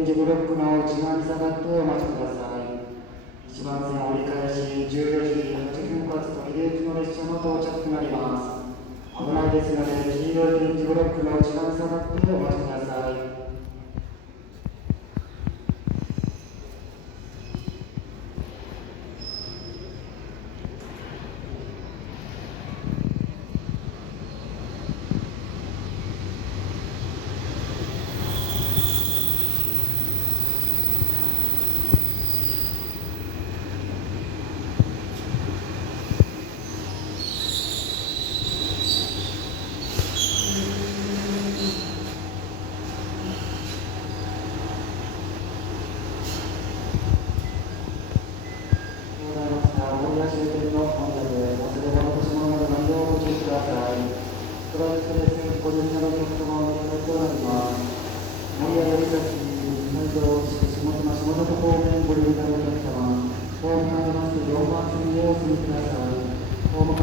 点字ブロックの内側に下がってお待ちください。1番線折り返し14時8分発取り行きの列車の到着となります。危ないですので、黄色い点字ブロックの内側に下がってお待ちください。終点の混雑、忘れ物、落とし物など何でもご注意ください。トラックレスご利用のお客様をお願いとなります。守谷より先、北海道下妻下里方面ご利用いただくお客様、ホームにあります4番線へお進みください。ホーム